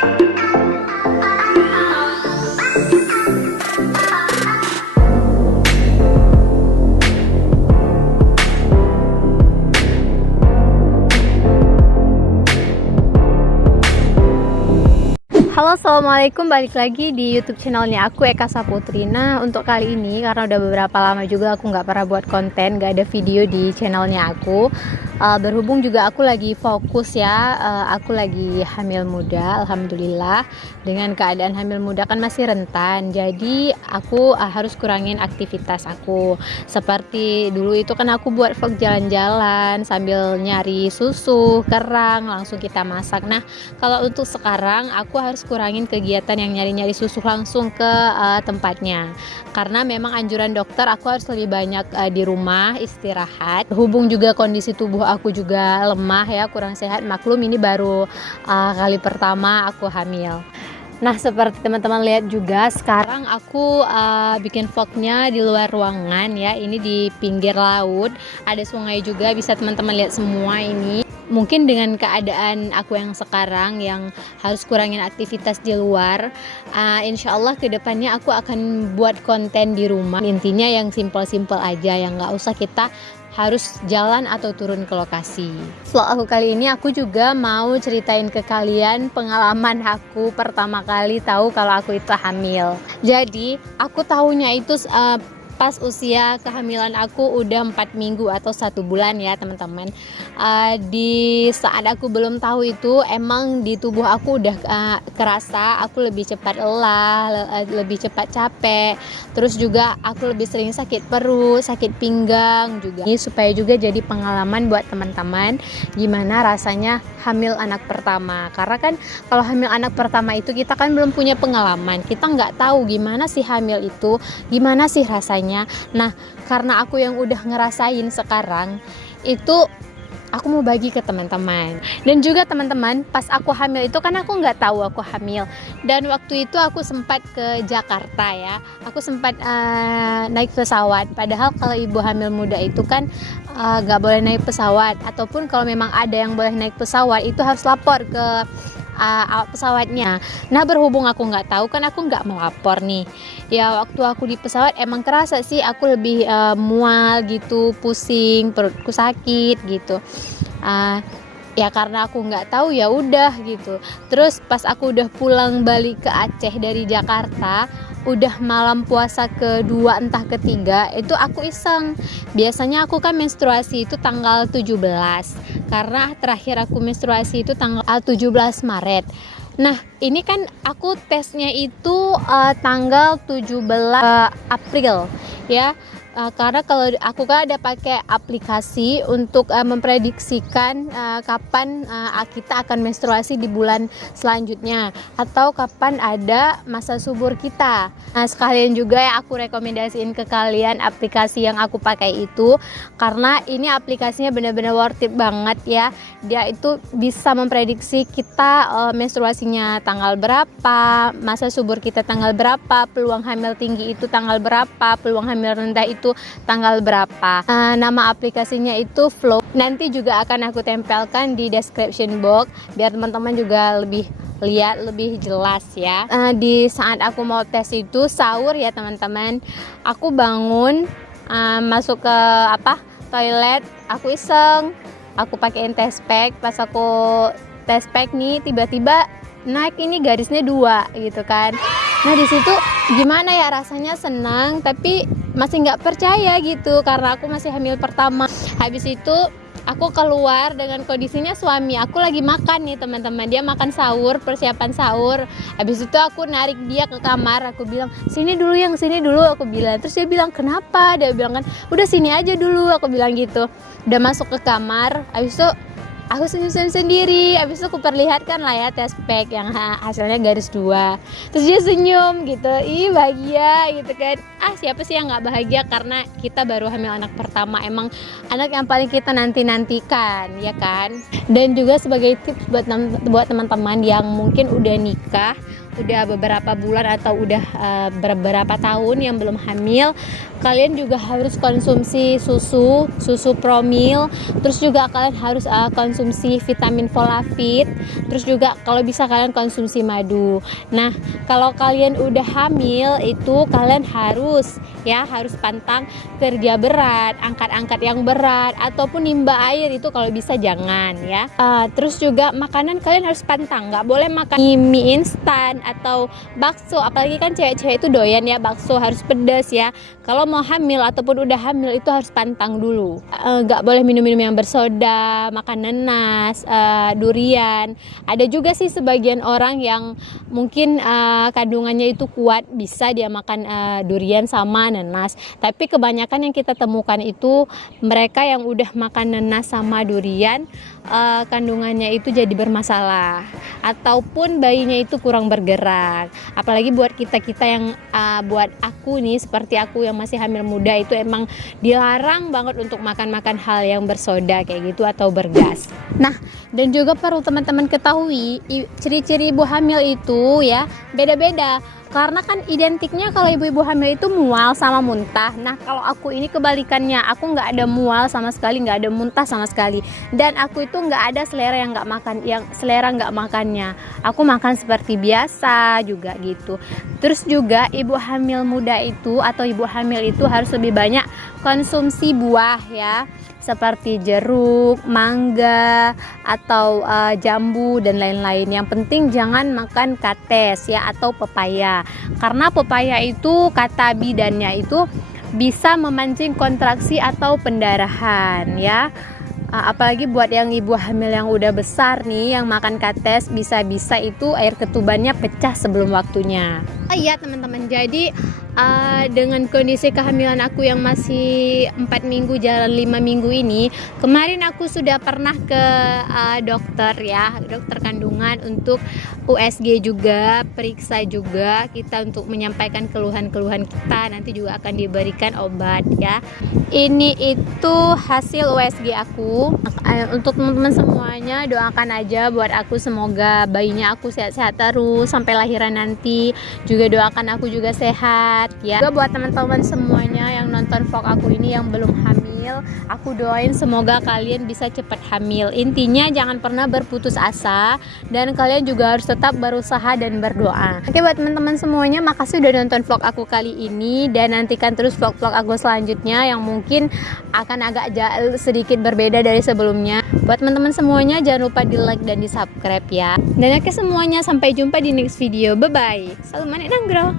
Halo, assalamualaikum, balik lagi di YouTube channelnya aku, Eka Saputri. Nah, untuk kali ini karena udah beberapa lama juga aku nggak pernah buat konten, nggak ada video di channelnya aku. Berhubung juga aku lagi fokus ya, aku lagi hamil muda, alhamdulillah. Dengan keadaan hamil muda kan masih rentan, jadi aku harus kurangin aktivitas aku. Seperti dulu itu kan aku buat vlog jalan-jalan sambil nyari susu, kerang, langsung kita masak. Nah, kalau untuk sekarang aku harus kurangin kegiatan yang nyari-nyari susu langsung ke tempatnya, karena memang anjuran dokter aku harus lebih banyak di rumah istirahat. Hubung juga kondisi tubuh aku juga lemah ya, kurang sehat, maklum ini baru kali pertama aku hamil. Nah, seperti teman-teman lihat juga sekarang aku bikin vlognya di luar ruangan ya, ini di pinggir laut, ada sungai juga, bisa teman-teman lihat semua ini. Mungkin dengan keadaan aku yang sekarang yang harus kurangin aktivitas di luar, insya Allah kedepannya aku akan buat konten di rumah. Intinya yang simple-simple aja, yang nggak usah kita harus jalan atau turun ke lokasi. Vlog aku kali ini aku juga mau ceritain ke kalian pengalaman aku pertama kali tahu kalau aku itu hamil. Jadi aku tahunya itu pas usia kehamilan aku udah 4 minggu atau 1 bulan ya teman-teman. Di saat aku belum tahu itu emang di tubuh aku udah kerasa aku lebih cepat lelah, lebih cepat capek. Terus juga aku lebih sering sakit perut, sakit pinggang juga. Ini supaya juga jadi pengalaman buat teman-teman gimana rasanya hamil anak pertama. Karena kan kalau hamil anak pertama itu kita kan belum punya pengalaman, kita nggak tahu gimana sih hamil itu, gimana sih rasanya. Nah, karena aku yang udah ngerasain sekarang itu, aku mau bagi ke teman-teman. Dan juga teman-teman, pas aku hamil itu kan aku nggak tahu aku hamil. Dan waktu itu aku sempat ke Jakarta ya. Aku sempat naik pesawat. Padahal kalau ibu hamil muda itu kan nggak boleh naik pesawat. Ataupun kalau memang ada yang boleh naik pesawat, itu harus lapor ke pesawatnya. Nah, berhubung aku nggak tahu kan aku nggak melapor nih. Ya waktu aku di pesawat emang kerasa sih aku lebih mual gitu, pusing, perutku sakit gitu. Ya karena aku nggak tahu ya udah gitu. Terus pas aku udah pulang balik ke Aceh dari Jakarta, udah malam puasa kedua entah ketiga, itu aku iseng. Biasanya aku kan menstruasi itu tanggal 17, karena terakhir aku menstruasi itu tanggal 17 Maret. Nah, ini kan aku tesnya itu tanggal 17 April ya. Karena kalau aku kan ada pakai aplikasi untuk memprediksikan kapan kita akan menstruasi di bulan selanjutnya atau kapan ada masa subur kita. Nah, sekalian juga ya aku rekomendasiin ke kalian aplikasi yang aku pakai itu, karena ini aplikasinya benar-benar worth it banget ya. Dia itu bisa memprediksi kita menstruasinya tanggal berapa, masa subur kita tanggal berapa, peluang hamil tinggi itu tanggal berapa, peluang hamil rendah itu tanggal berapa. Nama aplikasinya itu Flow. Nanti juga akan aku tempelkan di description box biar teman-teman juga lebih lihat lebih jelas ya. Di saat aku mau tes itu sahur ya teman-teman, aku bangun masuk ke toilet, aku iseng, aku pakein test pack. Pas aku test pack nih tiba-tiba naik ini garisnya 2 gitu kan. Nah, di situ gimana ya rasanya, senang tapi masih nggak percaya gitu karena aku masih hamil pertama. Habis itu aku keluar dengan kondisinya suami aku lagi makan nih teman-teman, dia makan sahur, persiapan sahur. Habis itu aku narik dia ke kamar, aku bilang sini dulu yang sini dulu, aku bilang. Terus dia bilang kenapa, dia bilang kan udah sini aja dulu, aku bilang gitu. Udah masuk ke kamar, habis itu aku senyum sendiri. Habis itu aku perlihatkan lah ya test pack yang hasilnya garis 2. Terus dia senyum gitu, ih bahagia gitu kan. siapa sih yang nggak bahagia karena kita baru hamil anak pertama, emang anak yang paling kita nantikan ya kan. Dan juga sebagai tips buat teman-teman yang mungkin udah nikah, udah beberapa bulan atau udah beberapa tahun yang belum hamil, kalian juga harus konsumsi susu promil, terus juga kalian harus konsumsi vitamin folafit, terus juga kalau bisa kalian konsumsi madu. Nah, kalau kalian udah hamil itu kalian harus pantang kerja berat, angkat-angkat yang berat ataupun nimba air, itu kalau bisa jangan ya. Terus juga makanan kalian harus pantang, nggak boleh makan mie instan atau bakso, apalagi kan cewek-cewek itu doyan ya bakso, harus pedas ya. Kalau mau hamil ataupun udah hamil itu harus pantang dulu. Nggak boleh minum-minum yang bersoda, makan nanas, durian. Ada juga sih sebagian orang yang mungkin kandungannya itu kuat, bisa dia makan durian sama nanas. Tapi kebanyakan yang kita temukan itu mereka yang udah makan nanas sama durian, kandungannya itu jadi bermasalah, ataupun bayinya itu kurang bergerak. Apalagi buat kita yang buat aku nih, seperti aku yang masih hamil muda, itu emang dilarang banget untuk makan hal yang bersoda kayak gitu atau bergas. Nah, dan juga perlu teman-teman ketahui, ciri-ciri ibu hamil itu ya beda-beda. Karena kan identiknya kalau ibu-ibu hamil itu mual sama muntah. Nah, kalau aku ini kebalikannya, aku nggak ada mual sama sekali, nggak ada muntah sama sekali. Dan aku itu nggak ada selera yang nggak makannya. Aku makan seperti biasa juga gitu. Terus juga ibu hamil muda itu atau ibu hamil itu harus lebih banyak konsumsi buah ya, seperti jeruk, mangga, atau jambu dan lain-lain. Yang penting jangan makan kates ya atau pepaya. Karena pepaya itu kata bidannya itu bisa memancing kontraksi atau pendarahan ya. Apalagi buat yang ibu hamil yang udah besar nih, yang makan kates, bisa-bisa itu air ketubannya pecah sebelum waktunya. Iya teman-teman, jadi dengan kondisi kehamilan aku yang masih 4 minggu jalan 5 minggu ini, kemarin aku sudah pernah ke dokter ya, dokter kandungan untuk USG juga, periksa juga kita untuk menyampaikan keluhan-keluhan kita, nanti juga akan diberikan obat ya. Ini itu hasil USG aku. Untuk teman-teman semuanya, doakan aja buat aku, semoga bayinya aku sehat-sehat terus sampai lahiran nanti. Juga doakan aku juga sehat ya. Juga buat teman-teman semuanya yang nonton vlog aku ini yang belum hamil, aku doain semoga kalian bisa cepat hamil. Intinya jangan pernah berputus asa, dan kalian juga harus tetap berusaha dan berdoa. Oke, buat teman-teman semuanya, makasih udah nonton vlog aku kali ini, dan nantikan terus vlog-vlog aku selanjutnya yang mungkin akan agak sedikit berbeda dari sebelumnya. Buat teman-teman semuanya, jangan lupa di like dan di subscribe ya. Dan oke semuanya, sampai jumpa di next video. Bye bye. Salam manik nanggrow.